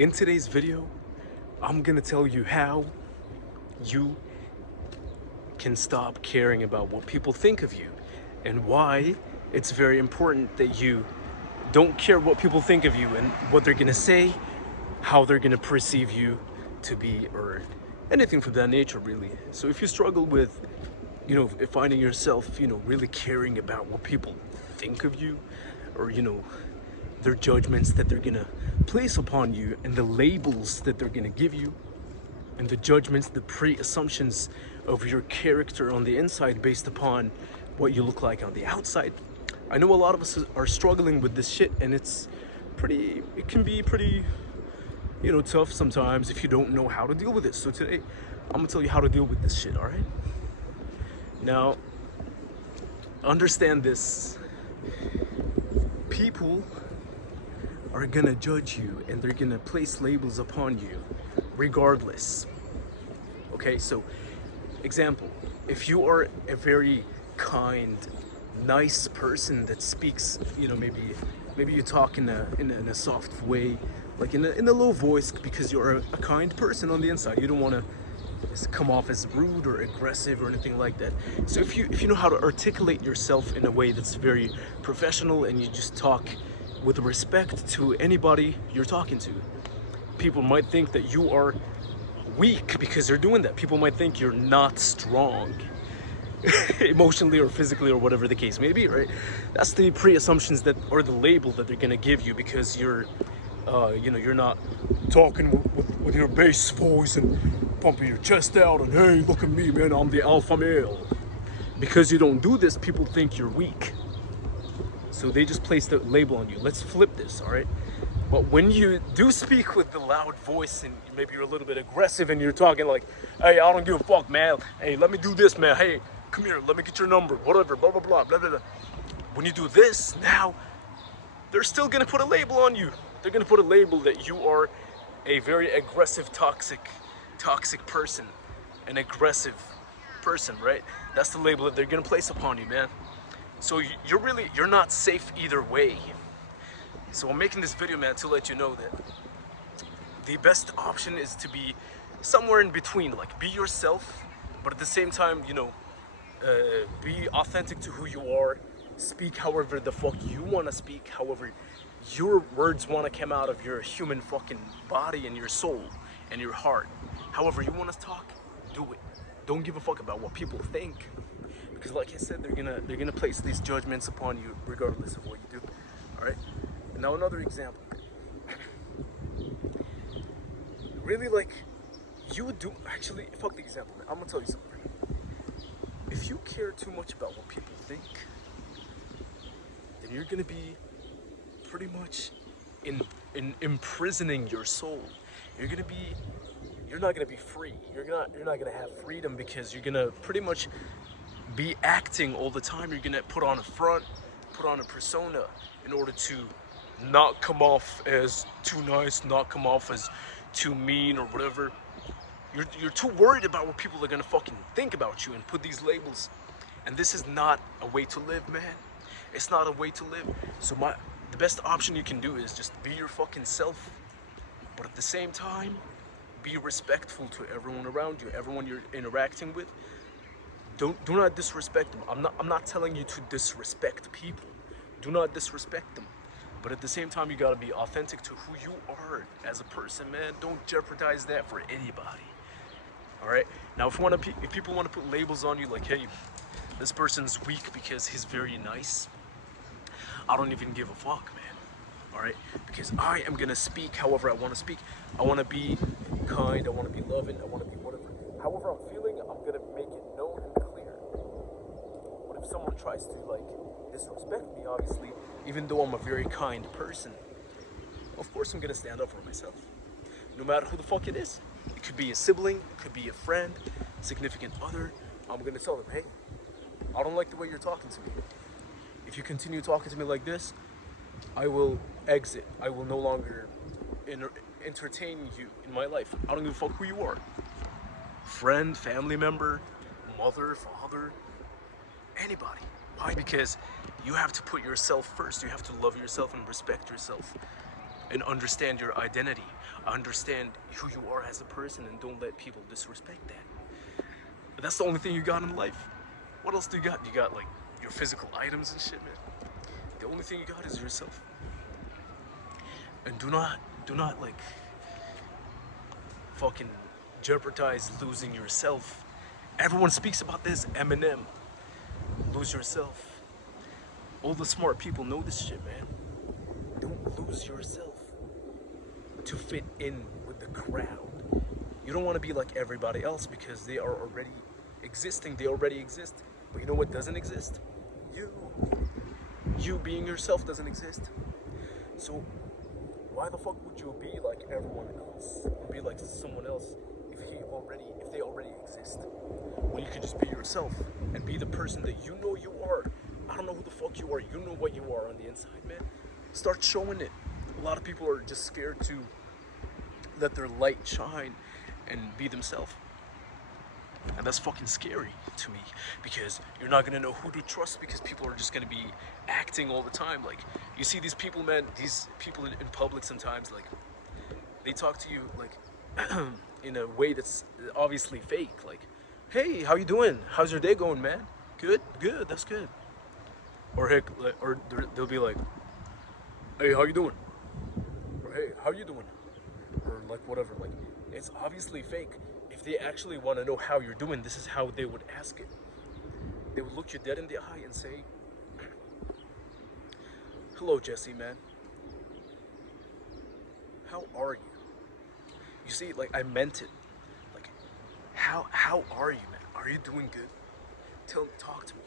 In today's video, I'm gonna tell you how you can stop caring about what people think of you and why it's very important that you don't care what people think of you and what they're gonna say, how they're gonna perceive you to be, or anything from that nature, really. So if you struggle with, finding yourself, really caring about what people think of you, or, their judgments that they're gonna place upon you and the labels that they're gonna give you, and the judgments, the pre-assumptions of your character on the inside based upon what you look like on the outside. I know a lot of us are struggling with this shit, and it can be pretty, tough sometimes if you don't know how to deal with it. So today, I'm gonna tell you how to deal with this shit, all right? Now, understand this. People are gonna judge you and they're gonna place labels upon you regardless. Okay, so example, if you are a very kind, nice person that speaks, maybe you talk in a soft way, like in a low voice, because you're a kind person on the inside. You don't want to come off as rude or aggressive or anything like that. So if you know how to articulate yourself in a way that's very professional, and you just talk with respect to anybody you're talking to, people might think that you are weak because you're doing that. People might think you're not strong emotionally or physically or whatever the case may be, right? That's the pre-assumptions that, or the label that they're gonna give you, because you're you're not talking with your bass voice and pumping your chest out and, hey, look at me, man, I'm the alpha male. Because you don't do this, people think you're weak, so they just place the label on you. Let's flip this, all right? But when you do speak with the loud voice, and maybe you're a little bit aggressive and you're talking like, hey, I don't give a fuck, man, hey, let me do this, man, hey, come here, let me get your number, whatever, blah blah blah blah blah blah. When you do this, now they're still gonna put a label on you. They're gonna put a label that you are a very aggressive, toxic person, an aggressive person, right? That's the label that they're gonna place upon you, man. So you're not safe either way. So I'm making this video, man, to let you know that the best option is to be somewhere in between. Like, be yourself, but at the same time, be authentic to who you are. Speak however the fuck you want to speak, however your words want to come out of your human fucking body and your soul and your heart. However you want to talk, do it. Don't give a fuck about what people think, because like I said, they're gonna place these judgments upon you regardless of what you do. All right. Now another example. Really, like, you do actually, fuck the example, man. I'm gonna tell you something. If you care too much about what people think, then you're gonna be pretty much in imprisoning your soul. You're not gonna be free. You're not gonna have freedom, because you're gonna pretty much be acting all the time. You're gonna put on a front, put on a persona in order to not come off as too nice, not come off as too mean or whatever. You're too worried about what people are gonna fucking think about you and put these labels. And this is not a way to live, man. It's not a way to live. So the best option you can do is just be your fucking self, but at the same time, be respectful to everyone around you, everyone you're interacting with. Do not disrespect them. I'm not telling you to disrespect people. Do not disrespect them. But at the same time, you gotta be authentic to who you are as a person, man. Don't jeopardize that for anybody. All right. Now, if people want to put labels on you, like, hey, this person's weak because he's very nice, I don't even give a fuck, man. All right. Because I am gonna speak however I want to speak. I want to be kind. I want to be loving. I want to be whatever. However I'm feeling, I'm gonna make it known and clear. But if someone tries to, like, disrespect me, obviously, even though I'm a very kind person, of course I'm gonna stand up for myself, no matter who the fuck it is. It could be a sibling, it could be a friend, significant other. I'm gonna tell them, hey, I don't like the way you're talking to me. If you continue talking to me like this, I will exit. I will no longer entertain you in my life. I don't give a fuck who you are. Friend, family member, mother, father, anybody. Why? Because you have to put yourself first. You have to love yourself and respect yourself. and understand your identity. Understand who you are as a person and don't let people disrespect that. But that's the only thing you got in life. What else do you got? You got like your physical items and shit, man. The only thing you got is yourself. And do not like fucking jeopardize losing yourself. Everyone speaks about this. Eminem, lose yourself. All the smart people know this shit, man. Don't lose yourself to fit in with the crowd. You don't want to be like everybody else because they are already existing. They already exist. But you know what doesn't exist? You. You being yourself doesn't exist. So why the fuck would you be like everyone else? Or be like someone else if they already exist? When you could just be yourself and be the person that you know you are. I don't know who the fuck you are. You know what you are on the inside, man. Start showing it. A lot of people are just scared to let their light shine and be themselves. And that's fucking scary to me because you're not gonna know who to trust because people are just gonna be acting all the time. Like, you see these people, man, these people in public sometimes, like, they talk to you, like, in a way that's obviously fake. Like, hey, how you doing? How's your day going, man? Good? Good, that's good. Or heck, or they'll be like, hey, how you doing? Or hey, how you doing? Or like whatever. Like, it's obviously fake. If they actually want to know how you're doing, this is how they would ask it. They would look you dead in the eye and say, hello, Jesse, man. How are you? You see, like, I meant it. Like, how are you, man? Are you doing good? Talk to me.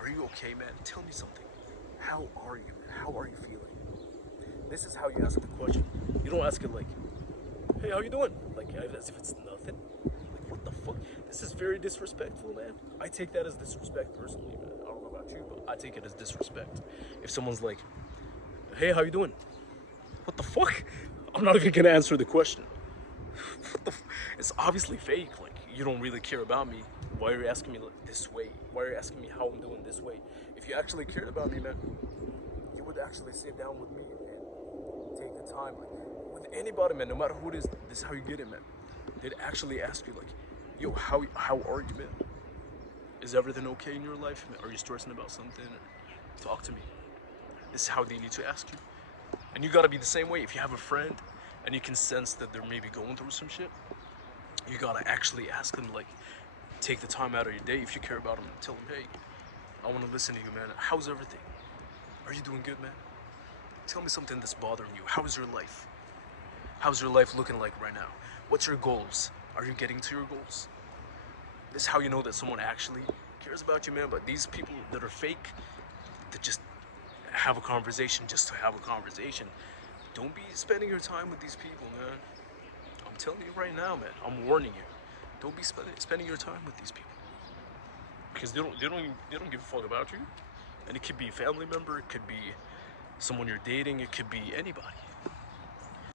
Are you okay, man? Tell me something. How are you, man? How are you feeling? This is how you ask the question. You don't ask it like, hey, how you doing? Like, as if it's nothing. Like, what the fuck? This is very disrespectful, man. I take that as disrespect personally, man. I don't know about you, but I take it as disrespect. If someone's like, hey, how you doing? What the fuck? I'm not even gonna answer the question. It's obviously fake. Like, you don't really care about me. Why are you asking me this way? Why are you asking me how I'm doing this way? If you actually cared about me, man, you would actually sit down with me and take the time. Like, with anybody, man, no matter who it is, this is how you get it, man. They'd actually ask you, like, yo, how are you, man? Is everything okay in your life, man? Are you stressing about something? Talk to me. This is how they need to ask you. And you gotta be the same way. If you have a friend and you can sense that they're maybe going through some shit, you gotta actually ask them, like, take the time out of your day if you care about them and tell them, hey, I wanna listen to you, man. How's everything? Are you doing good, man? Tell me something that's bothering you. How's your life? How's your life looking like right now? What's your goals? Are you getting to your goals? This is how you know that someone actually cares about you, man. But these people that are fake, that just have a conversation just to have a conversation, don't be spending your time with these people, man. I'm telling you right now, man. I'm warning you. Don't be spending your time with these people because they don't give a fuck about you. And it could be a family member, it could be someone you're dating, it could be anybody.